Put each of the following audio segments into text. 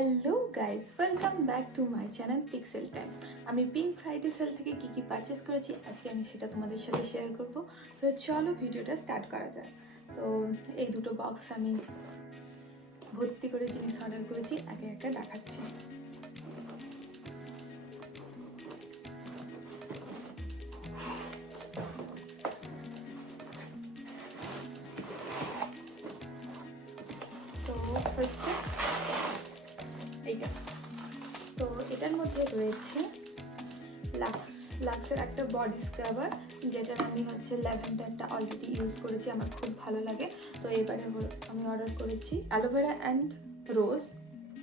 Hello guys, welcome back to my channel pixel time. আমি pink Friday sell থেকে কী purchase করেছি আজকে আমি সেটা তোমাদের সাথে শেয়ার করব। তো চলো ভিডিওটা স্টার্ট করা যাক। তো এই দুটো বক্স আমি ভর্তি করে জিনিস অর্ডার করেছি, একে একে দেখাচ্ছি। তো ফার্স্টে এইটা, তো এটার মধ্যে রয়েছে লাক্সের একটা বডি স্ক্রাবার, যেটার আমি ল্যাভেন্ডারটা অলরেডি ইউজ করেছি, আমার খুব ভালো লাগে। তো এবারে আমি অর্ডার করেছি অ্যালোভেরা অ্যান্ড রোজ,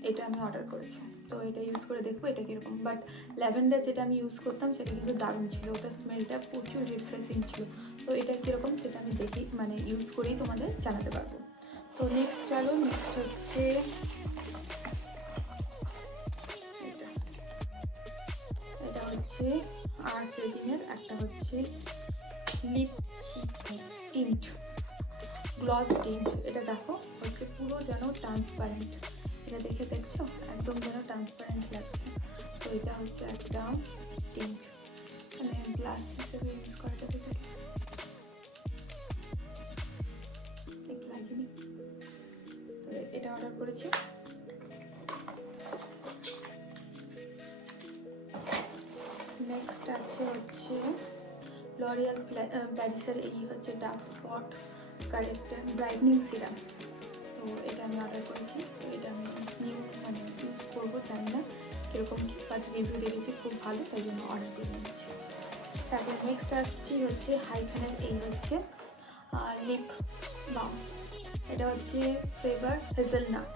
এটা আমি অর্ডার করেছি। তো এটা ইউজ করে দেখবো এটা কীরকম। বাট ল্যাভেন্ডার যেটা আমি ইউজ করতাম সেটা কিন্তু দারুণ ছিল, ওটার স্মেলটা প্রচুর রিফ্রেশিং ছিল। তো এটা কীরকম সেটা আমি দেখি ইউজ করেই তোমাদের জানাতে পারবো। তো নেক্সট চলো, নেক্সট হচ্ছে এটা হচ্ছে আর্ট রেজিনের একটা লিপ টিন্ট, গ্লস টিন্ট। এটা দেখো পুরো যেন ট্রান্সপারেন্ট, এটা দেখছো একদম যেন ট্রান্সপারেন্ট লাগছে। তো এটা একটা টিন্ট, গ্লাস হিসেবে ইউজ করা যাবে। এটা অর্ডার করেছি। নেক্সট আছে লরিয়াল প্যারিসের এই dark spot corrector brightening serum. তো এটা আমি অর্ডার করেছি। তো এটা আমি ইউজ করবো, জানি না কীরকম কী, বাট রিভিউ দেখেছি খুব ভালো, তাই জন্য অর্ডার করে নিয়েছি। তারপর নেক্সট আসছি হাইফেনের এই লিপ বাম, এটা ফ্লেভার হেজেলনাট।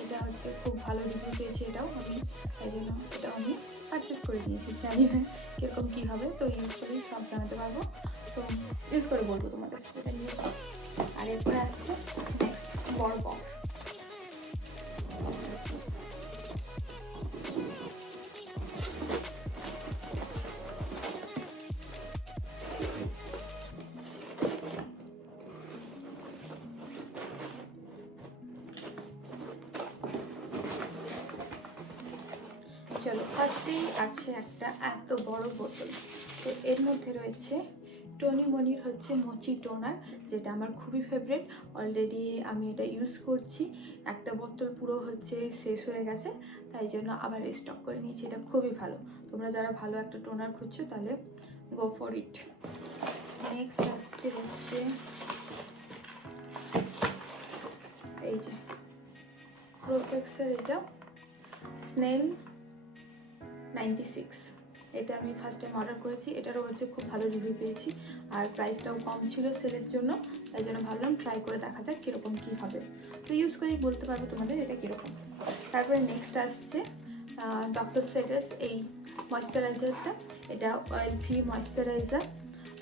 এটা খুব ভালো রিভিউ পেয়েছি, এটাও আমি তাই জন্য এটাও আমি পারচেস করে নিয়েছি। জানি না কীরকম কী হবে, তো ইউজ করেই সব জানাতে পারবো। তো ইউজ করে বলবো তোমাদের সেটা নিয়ে। আর এরপরে আসছে নেক্সট বড় বক্স। চলো, ফার্স্টেই আছে একটা এত বড় বোতল। তো এর মধ্যে রয়েছে টনি মনির মোচি টোনার, যেটা আমার খুবই ফেভারিট। অলরেডি আমি এটা ইউজ করছি, একটা বোতল পুরো শেষ হয়ে গেছে, তাই জন্য আবার স্টক করে নিয়েছি। এটা খুবই ভালো, তোমরা যারা ভালো একটা টোনার খুঁজছো তাহলে গো ফর ইট। নেক্সট আসছে এই যে প্রোফেক্সের এটা স্নেল 96। এটা আমি ফার্স্ট টাইম অর্ডার করেছি, এটারও খুব ভালো রিভিউ পেয়েছি, আর প্রাইসটাও কম ছিল সেলের জন্য, তাই জন্য ভাবলাম ট্রাই করে দেখা যাক কীরকম কী হবে। তো ইউজ করেই বলতে পারবো তোমাদের এটা কীরকম। তারপরে নেক্সট আসছে ডক্টর সেটেস এই ময়শ্চারাইজারটা, এটা অয়েল ফ্রি ময়শ্চারাইজার।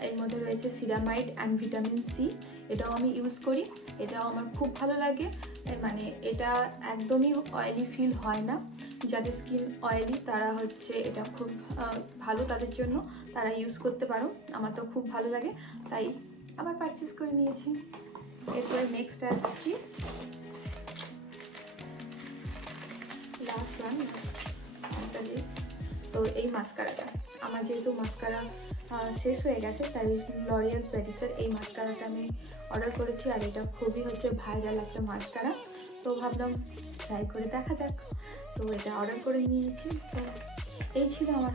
এর মধ্যে রয়েছে সিরামাইড অ্যান্ড ভিটামিন সি, এটাও আমি ইউজ করি, এটাও আমার খুব ভালো লাগে। এটা একদমই অয়েলি ফিল হয় না, যাদের স্কিন অয়েলি তারা এটা খুব ভালো, তাদের জন্য তারা ইউজ করতে পারো। আমার তো খুব ভালো লাগে, তাই আবার পারচেস করে নিয়েছি। এরপরে নেক্সট আসছি লাস্ট ওয়ান, তো এই মাস্কারাটা আমার যেহেতু মাস্কারা শেষ হয়ে গেছে, তাই লরিয়াল প্যারিসের এই মাস্কারাটা আমি অর্ডার করেছি। আর এটা খুবই ভাইরাল একটা মাস্কারা, তো ভাবলাম ট্রাই করে দেখা যাক। তো এটা অর্ডার করে নিয়েছি। তো এই ছিল আমার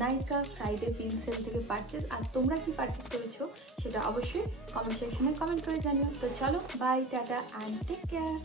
নাইকা ফ্রাইডে পিঙ্ক সেল থেকে পারচেস। আর তোমরা কি পারচেস করেছো সেটা অবশ্যই কমেন্ট সেকশনে কমেন্ট করে জানিও। তো চলো, bye, tata and take care.